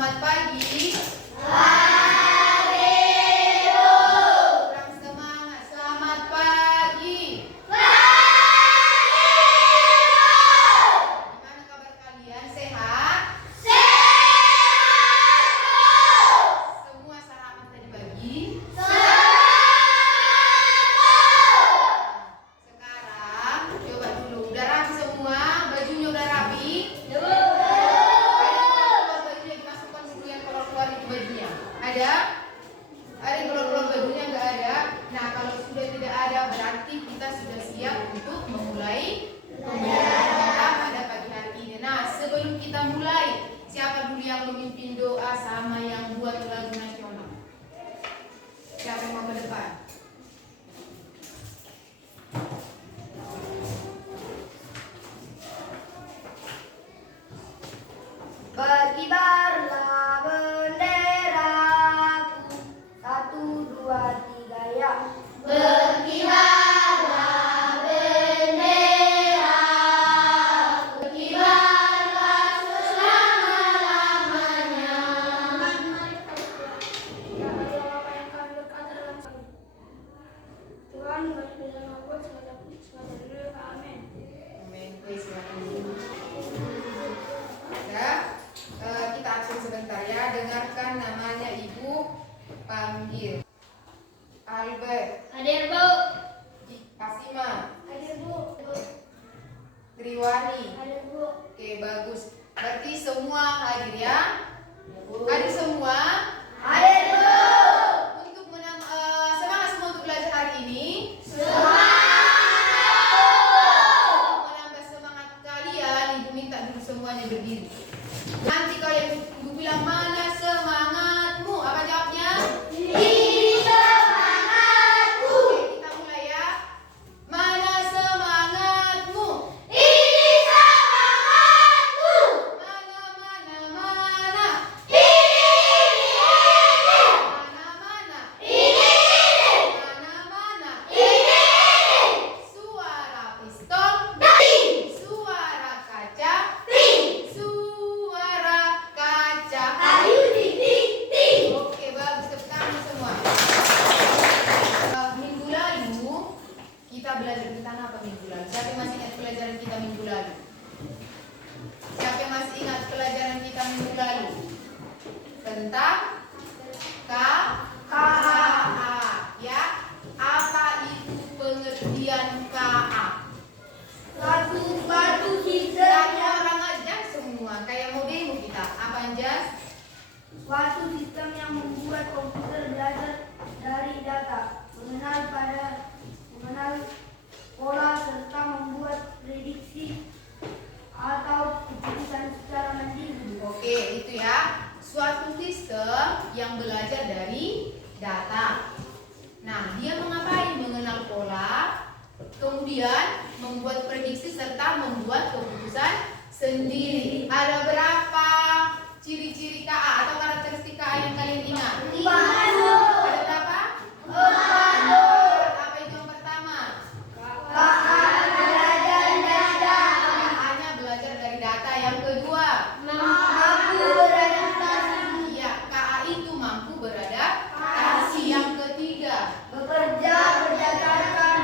Selamat pagi. Kurang semangat. Selamat pagi. Gimana kabar kalian? Sehat? Semua sarapan tadi pagi? Sekarang coba dulu. Udah rapi semua? Bajunya udah rapi? Bajunya dimasukkan dulu yang keluar-keluar itu bajunya. Ada? Ada yang keluar-keluar bajunya nggak ada? Nah, kalau sudah tidak ada berarti kita sudah siap untuk memulai pembelajaran kita pada pagi hari ini. Nah, sebelum kita mulai, siapa dulu yang memimpin doa sama yang buat lagu nasional? Siapa yang mau ke depan? Berkibarlah benderaku, 1, 2, 3 ya. Berkibarlah benderaku, berkibarlah selama-lamanya. Tuhan bagi dalam membuat segala dulu, amin. Amin. Silakan. Ya, kita absen sebentar ya. Dengarkan namanya Ibu panggil. Albert, Hadir, Bu. Kasima, Hadir Bu. Triwani. Hadir Bu. Oke, bagus. Berarti semua hadir ya? Hadir semua? Hadir Bu. Untuk semangat semua untuk belajar hari ini. Untuk menambah semangat kalian, Ibu minta dulu semuanya berdiri. Nanti kalian Ibu bilang mana semangatmu? Apa jawabnya? Ini semangatku. Oke, kita mulai ya. Mana semangatmu? Ini semangatku. Mana, mana, mana? Ini. Mana, mana? Ini. Mana, mana? Ini. Suara pistol. Ding. Suara kaca. Ding. Suara kaca. Ayo ding ding ding. Oke, bagus. Tepuk tangan semua. Minggu lalu kita belajar tentang apa minggu lalu? Siapa yang masih ingat pelajaran kita minggu lalu? Siapa yang masih ingat pelajaran kita minggu lalu? Tentang KA. Ya, apa itu pengertian KA? Satu Satu sistem orang aja semua. Kayak mau demo kita. Apa Anjas? suatu sistem yang membuat komputer belajar dari data, mengenal pola serta membuat prediksi atau keputusan secara mandiri. Oke, itu ya. Suatu sistem yang belajar dari data. Nah, dia mengapain? Mengenal pola, kemudian membuat prediksi serta membuat keputusan sendiri. Ada berapa ciri-ciri KA atau karakteristik KA yang kalian ingat? Ada berapa? Apa itu yang pertama? KA-nya belajar dari data. Yang kedua? Iya, KA itu mampu beradaptasi. Yang ketiga? Bekerja berdasarkan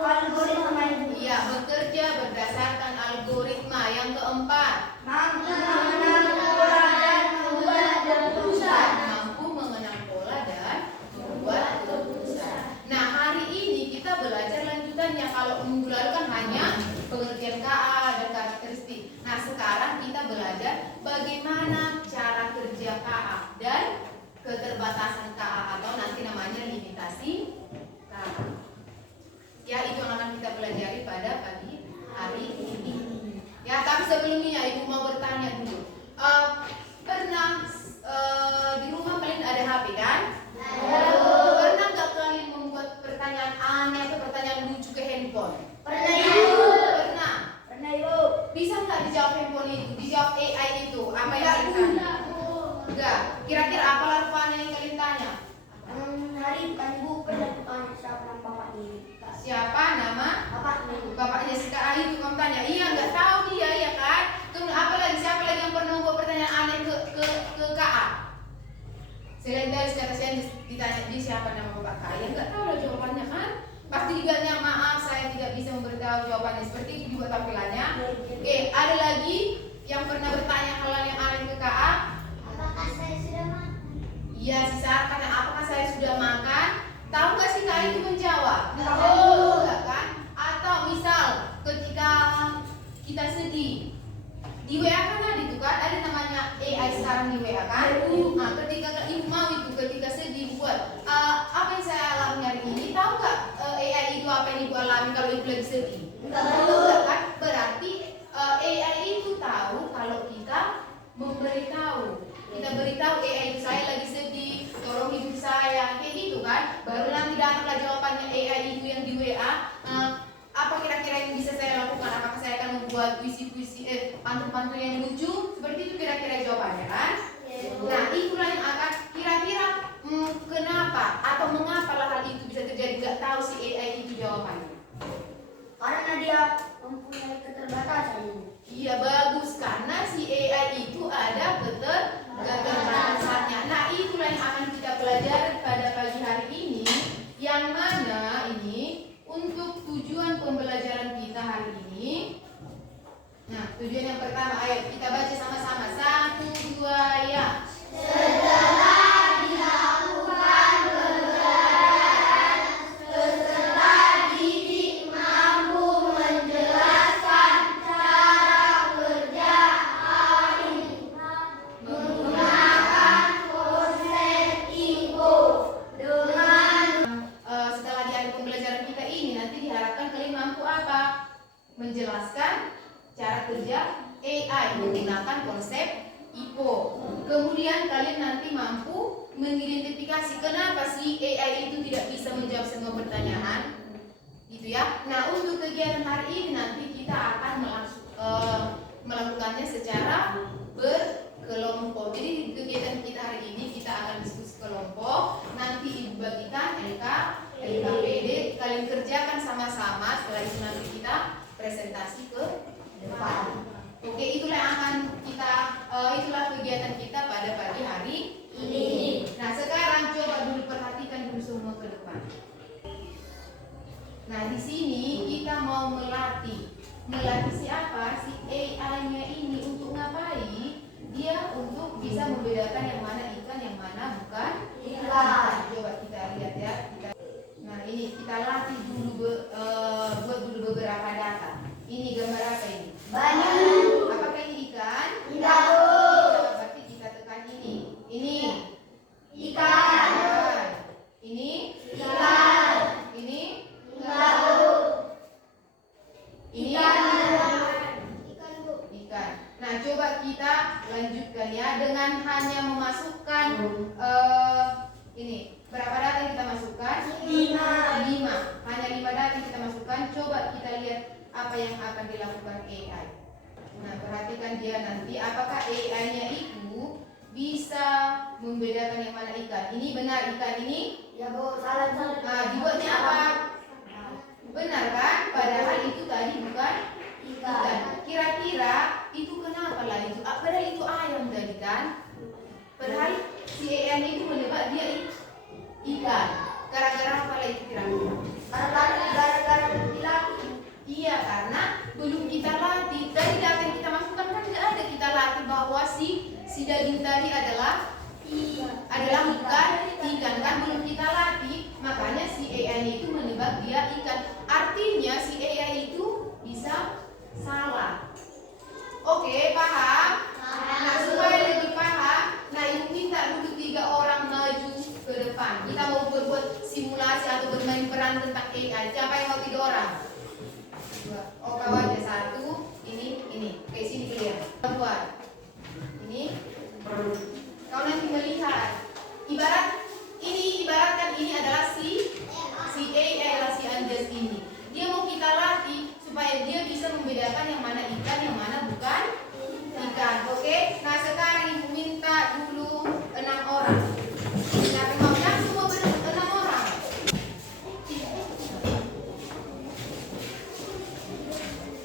algoritma Iya, bekerja berdasarkan algoritma. Yang keempat? mampu mengenal pola dan membuat keputusan. Mampu mengenal pola dan membuat keputusan. Nah, hari ini kita belajar lanjutannya. Kalau minggu lalu kan hanya pengertian KA dan karakteristik. Nah, sekarang kita belajar bagaimana cara kerja KA dan keterbatasan KA atau nanti namanya limitasi KA. Ya, itu yang akan kita pelajari pada pagi hari ini. Ya, tapi sebelumnya Ibu mau bertanya dulu. Pernah di rumah kalian ada HP kan? Pernah nggak kalian membuat pertanyaan aneh atau pertanyaan lucu ke handphone? Pernah. Pernah Ibu? Bisa nggak dijawab handphone itu? Dijawab AI itu? Apa yang kalian tanya? Enggak. Kira-kira apa larvanya yang kalian tanya? Hari kan Ibu pernah tanya siapa nama bapaknya? Siapa nama? Bapaknya. Bapaknya si Kak Ali itu kamu tanya. Iya, nggak tahu dia ya kan? Kemudian apa lagi? Siapa lagi yang pernah membuat pertanyaan aneh ke Kak Kalian garis kata saya ditanya di siapa nama bapak kalian, nggak tahu lah jawabannya kan? Pasti juga maaf saya tidak bisa memberitahu jawabannya. Seperti itu juga tampilannya. Oke, ada lagi yang pernah bertanya hal yang aneh ke KA? Apakah saya sudah makan? Iya, sisa karena apakah saya sudah makan? Tahu nggak sih KA itu menjawab? Tahu. Nggak kan? Atau misal ketika kita sedih di WA kan ada itu kan, ada namanya AI sekarang di WA kan. Nah, ketika ibu mau itu ketika sedih buat apa yang saya alami hari ini, tahu nggak AI itu apa yang ibu alami kalau ibu lagi sedih? Tahu kan? Berarti AI itu tahu kalau kita memberitahu. Kita beritahu AI itu saya lagi sedih, tolong hidup saya, kayak gitu kan. Baru nanti datanglah jawabannya AI itu yang di WA. Apa kira-kira yang bisa saya lakukan? Apakah saya akan membuat puisi-puisi, pantun-pantun yang lucu? Seperti itu kira-kira jawabannya kan? Nah, itulah yang akan kira-kira kenapa atau mengapa hal itu bisa terjadi? Gak tahu si AI itu jawabannya. Karena dia mempunyai keterbatasan. Iya bagus, karena si AI itu ada keterbatasannya. Nah, itulah yang akan kita pelajari pada pagi hari ini, yang mana ini untuk tujuan pembelajaran kita hari ini. Nah, tujuan yang pertama, ayo kita baca sama-sama. 1, 2, ya. Setelah dilakukan pembelajaran, peserta didik mampu menjelaskan cara kerja AI menggunakan konsep info dengan Setelah dialih pembelajaran kita ini, nanti diharapkan kalian mampu apa? Menjelaskan cara kerja AI menggunakan konsep IPO. Kemudian kalian nanti mampu mengidentifikasi kenapa sih AI itu tidak bisa menjawab semua pertanyaan, gitu ya. Nah, untuk kegiatan hari ini nanti kita akan melakukannya secara berkelompok. Jadi di kegiatan kita hari ini kita akan diskusi kelompok. Nanti ibu bagikan LKPD, kalian kerjakan sama-sama. Setelah itu nanti kita presentasi ke depan. Oke, itulah yang akan kita itulah kegiatan kita pada pagi hari ini. Nah, sekarang coba dulu perhatikan dulu semua ke depan. Nah, di sini kita mau melatih siapa? Si AI-nya ini untuk ngapain? Dia untuk bisa membedakan yang mana ikan, yang mana bukan ikan. Coba kita lihat ya. Nah, ini kita latih dulu buat dulu beberapa data. Ini gambar apa ini? banyak. Apakah ini ikan? Tidak. Berarti kita tekan ini. Ini Ikan. Ini Ikan. ini ini ikan. Nah, coba kita lanjutkan ya dengan hanya memasukkan ini. Berapa data yang kita masukkan? 5. Hanya 5 data yang kita masukkan. Coba kita lihat apa yang akan dilakukan AI. Nah, perhatikan dia nanti apakah AI-nya itu bisa membedakan yang mana ikan. Ini benar ikan ini? Ya Bu, salah. Nah, dibuatnya apa? Benar kan? Padahal itu tadi bukan ikan. Kira-kira itu kenapa lah itu? Padahal itu ayam tadi kan? Padahal si AI itu menebak dia ikan. Gara-gara apa lah itu kira-kira? Gara-gara dilatih. Iya, karena belum kita latih. Dari data yang kita masukkan kan tidak ada kita latih bahwa si daging tadi adalah bukan ikan kan, belum kita latih. Makanya si AI itu menebak dia ikan. Artinya si AI itu bisa salah. Oke, paham? Nah, supaya lebih paham, nah ibu minta dulu 3 orang maju ke depan. Kita mau buat simulasi atau bermain peran tentang AI. Siapa yang mau 3 orang? 2. Oh, kawan aja 1. Ini. Kayak sini clear. Buat. Ini. Kau nanti melihat. Ibaratkan ini adalah si AI adalah si Anjas ini. Dia mau kita latih supaya dia bisa membedakan yang mana ikan, yang mana bukan ikan. Oke? Nah, sekarang ibu minta dulu 6 orang. Siapa yang mau? Yang semua benar 6 orang.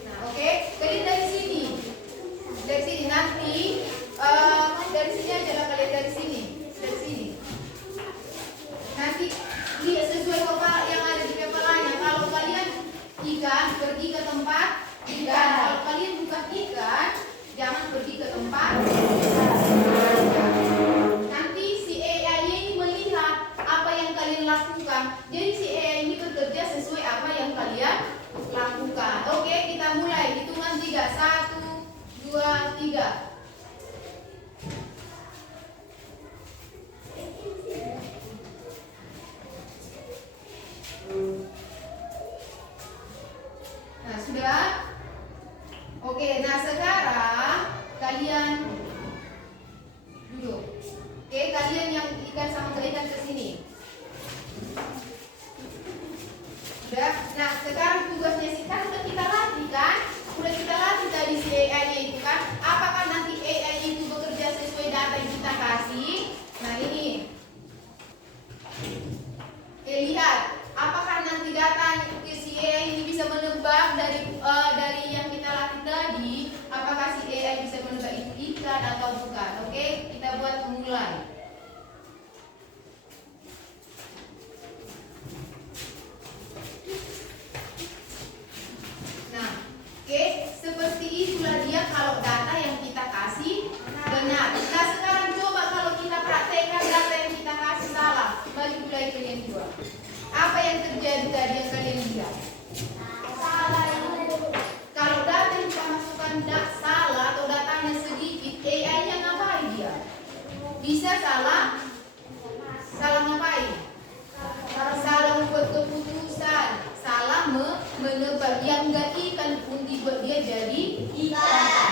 Nah, oke. Kalian dari sini nanti dari sini aja lah kalian dari sini. ikan, pergi ke tempat ikan. Kalau kalian bukan ikan, jangan pergi ke tempat ikan. Nanti si AI ini melihat apa yang kalian lakukan. Jadi si AI ini bekerja sesuai apa yang kalian lakukan. Oke, kita mulai. Hitungan 3. 1, 2, 3. Nah, sudah? Oke, nah sekarang kalian duduk. Oke, kalian yang ikan sama ikan ke sini. Sudah? Nah, sekarang tugasnya sih kan udah kita latih kan? Udah kita latih tadi si AI-nya itu kan. Apakah nanti AI itu bekerja sesuai data yang kita kasih? Nah, ini. Oke, lihat. Apakah nanti data si AI ini bisa menebak dari yang kita latih tadi? Apakah si AI bisa menebak itu ikan atau bukan? Oke, kita buat mulai. Nah, oke, seperti itulah dia kalau data yang kita kasih benar. Nah, sekarang coba kalau kita praktekkan data yang kita kasih salah. Bagi mulai kalian dua. Apa yang terjadi tadi yang kalian lihat? Salah. Kalau data yang kita masukkan salah atau datanya sedikit, AI-nya ngapain dia? Bisa salah ngapain? Salah membuat keputusan, salah menebak. Yang enggak ikan pun dibuat dia jadi ikan.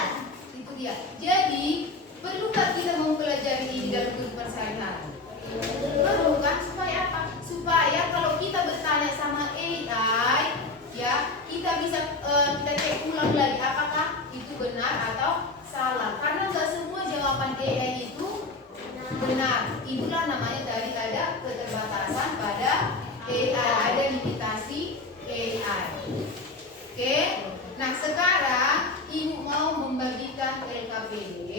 Itu dia. Jadi perlukah kita mempelajari ini dalam kehidupan sehari-hari? Perlu kan? Supaya apa? Supaya kalau kita bertanya sama AI, ya kita bisa kita cek ulang lagi apakah itu benar atau salah. Karena nggak semua jawaban AI itu benar. Itulah namanya tadi ada keterbatasan pada AI, ada limitasi AI. Oke. Nah sekarang ibu mau membagikan LKPD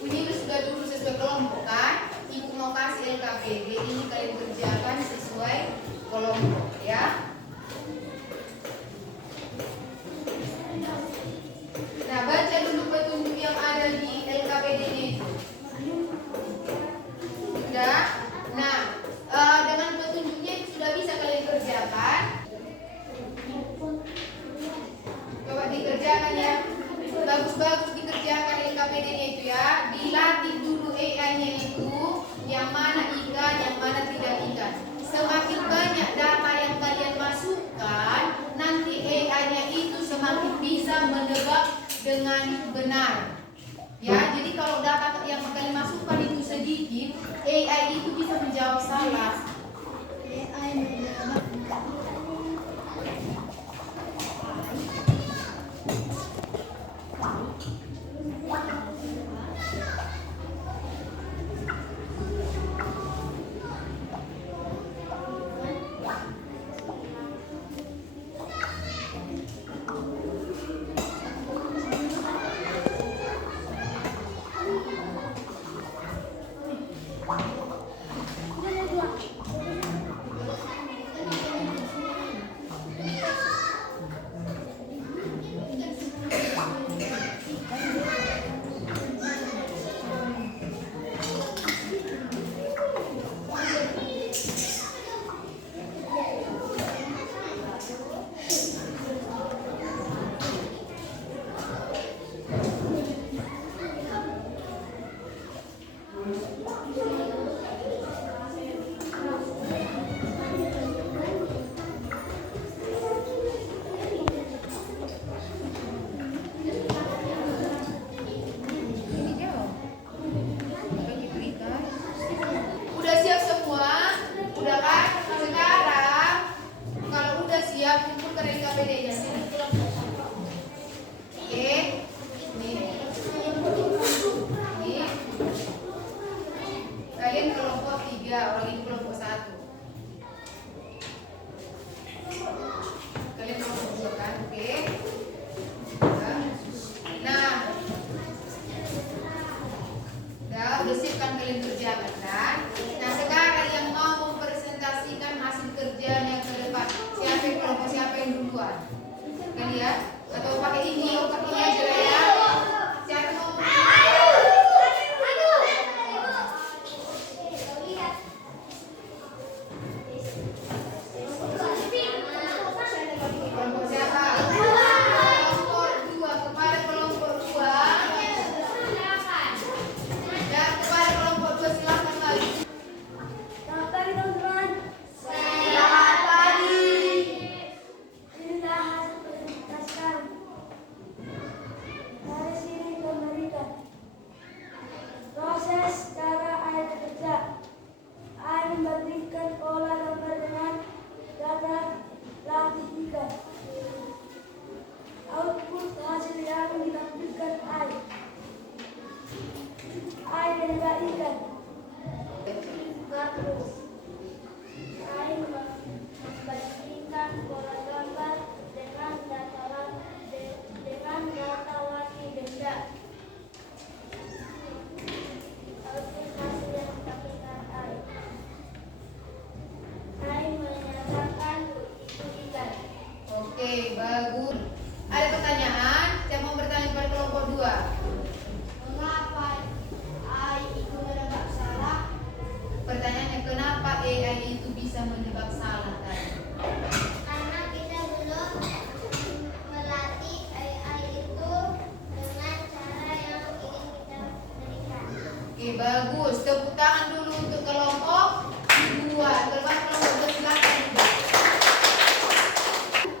ini sudah dulu sesuai kelompok kan? Ibu mau kasih LKPD ini kalian kerjakan sesuai kelompok ya. Nah baca dulu petunjuk yang ada di LKPD itu. Sudah? Nah dengan petunjuknya itu sudah bisa kalian kerjakan. Coba dikerjakan ya. Bagus-bagus dikerjakan LKPD-nya itu ya. Dilatih dulu AI-nya itu yang mana ikan, yang mana tidak ikan. Semakin banyak data yang kalian masukkan, nanti AI-nya itu semakin bisa menebak dengan benar. Ya, jadi kalau data yang kalian masukkan itu sedikit, AI itu bisa menjawab salah. AI menebak. Oke, bagus. Tepuk tangan dulu untuk kelompok 2. Kelompok 2 silakan juga.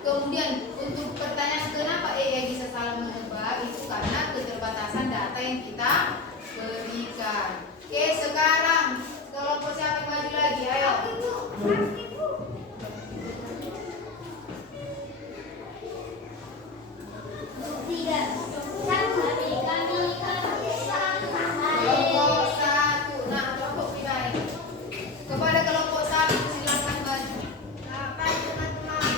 Kemudian untuk pertanyaan kenapa AI bisa salah menebak, itu karena keterbatasan data yang kita berikan. Oke, sekarang kelompok siapa yang maju lagi? Ayo. Kelompok 1. Nah, kelompok pribadi. Kepada kelompok 1 silakan maju. Silakan teman-teman.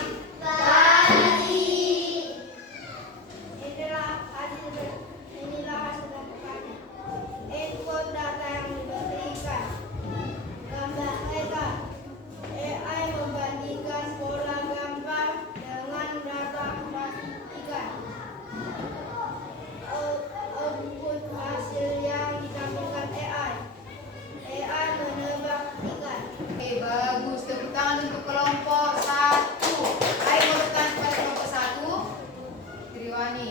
Inilah hasil laporannya. Input data yang diberikan. Gambar data. AI membandingkan pola gambar dengan data ikan. Output hasil yang ditampilkan AI. AI menebak ikan. Oke, bagus. Tepuk tangan untuk kelompok 1. Ayo tepuk tangan kepada kelompok 1. Triwani.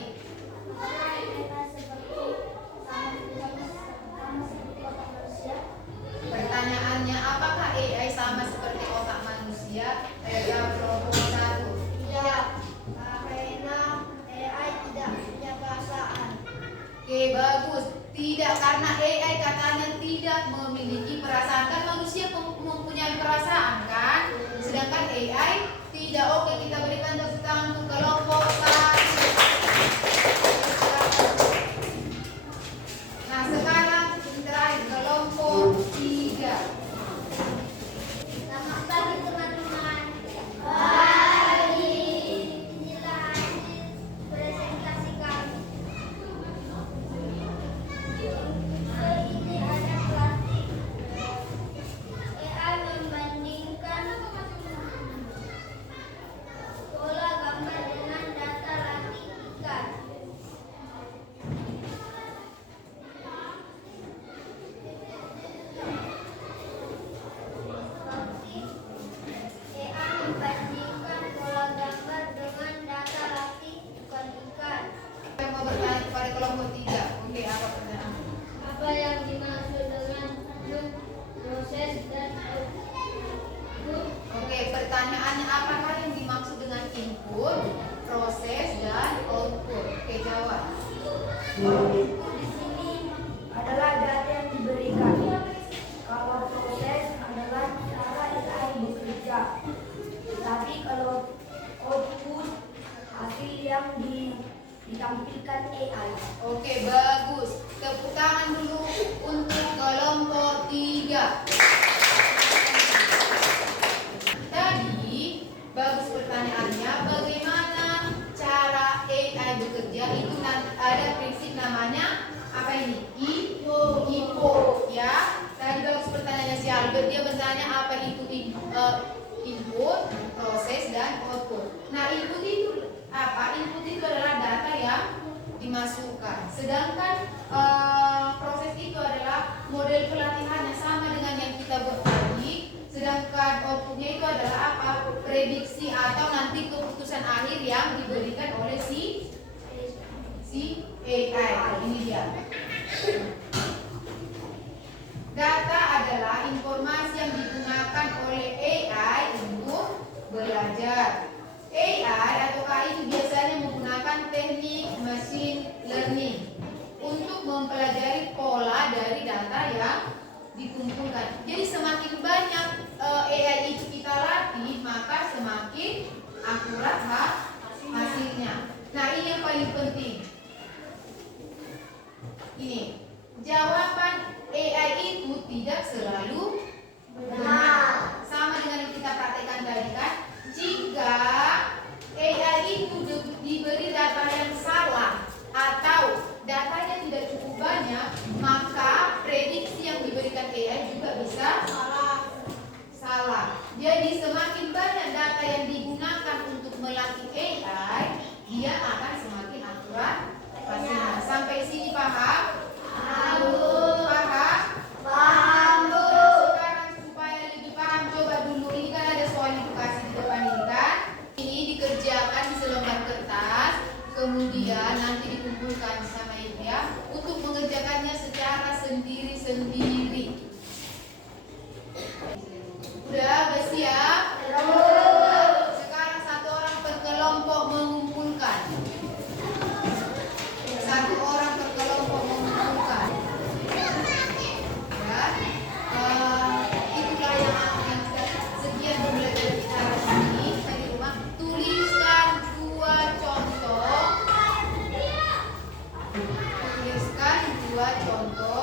Pertanyaannya, apakah AI sama seperti otak manusia? Ayo jawab kelompok 1. Tidak, karena AI tidak punya perasaan. Oke, bagus. Tidak, karena AI katanya tidak memiliki perasaan. Kan manusia mempunyai perasaan kan? Sedangkan AI tidak. Oke, kita berikan tepuk tangan untuk kelompok 1. Nah, sekarang terakhir kelompok 3. Selamat pagi teman-teman. Inilah hasil presentasi kami. Ini ada plastik. AI membandingkan pola gambar dengan data latih ikan. AI membandingkan pola gambar dengan data latih ikan. Saya mau bertanya kepada kelompok 3. Oke, apa pertanyaan? Apa yang dimaksud dengan loop, proses, dan output? Oke, pertanyaannya apakah yang dimaksud dengan input, proses, dan output? Oke, jawab. Input di sini adalah data yang diberikan. Kalau proses adalah cara AI bekerja. Tapi kalau output hasil yang ditampilkan AI. Oke, bagus. Tepuk tangan dulu untuk kelompok 3. Tadi bagus pertanyaannya, bagaimana cara AI bekerja? Itu ada prinsip namanya apa ini? IPO ya. Tadi bagus pertanyaannya si Albert, dia bertanya apa itu input, proses, dan output. Nah, input itu apa? Input itu adalah data yang dimasukkan. Sedangkan proses itu adalah model pelatihannya sama dengan yang kita buat tadi. Sedangkan outputnya itu adalah apa? Prediksi atau nanti keputusan akhir yang diberikan oleh si AI. Ini dia. Data adalah informasi yang digunakan oleh AI untuk belajar. AI atau KI itu biasanya menggunakan teknik machine learning untuk mempelajari pola dari data yang dikumpulkan. Jadi semakin banyak AI itu kita latih, maka semakin akurat hasilnya. Nah, ini yang paling penting. Ini, jawaban AI itu tidak selalu benar. Sama dengan yang kita praktekkan tadi kan. Jika AI itu diberi data yang salah atau datanya tidak cukup banyak, maka prediksi yang diberikan AI juga bisa salah. Jadi semakin banyak data yang digunakan untuk melatih AI, dia akan semakin akurat hasilnya. Sampai sini paham? Paham? Sekarang supaya lebih paham, coba dulu ini kan ada soal edukasi di depan ini kan. sendiri. Udah siap? Sekarang satu orang per kelompok mengumpulkan. Satu orang per kelompok mengumpulkan. Ya, itulah yang sekian pembelajaran kita hari ini. Di rumah tuliskan dua contoh. Tuliskan dua contoh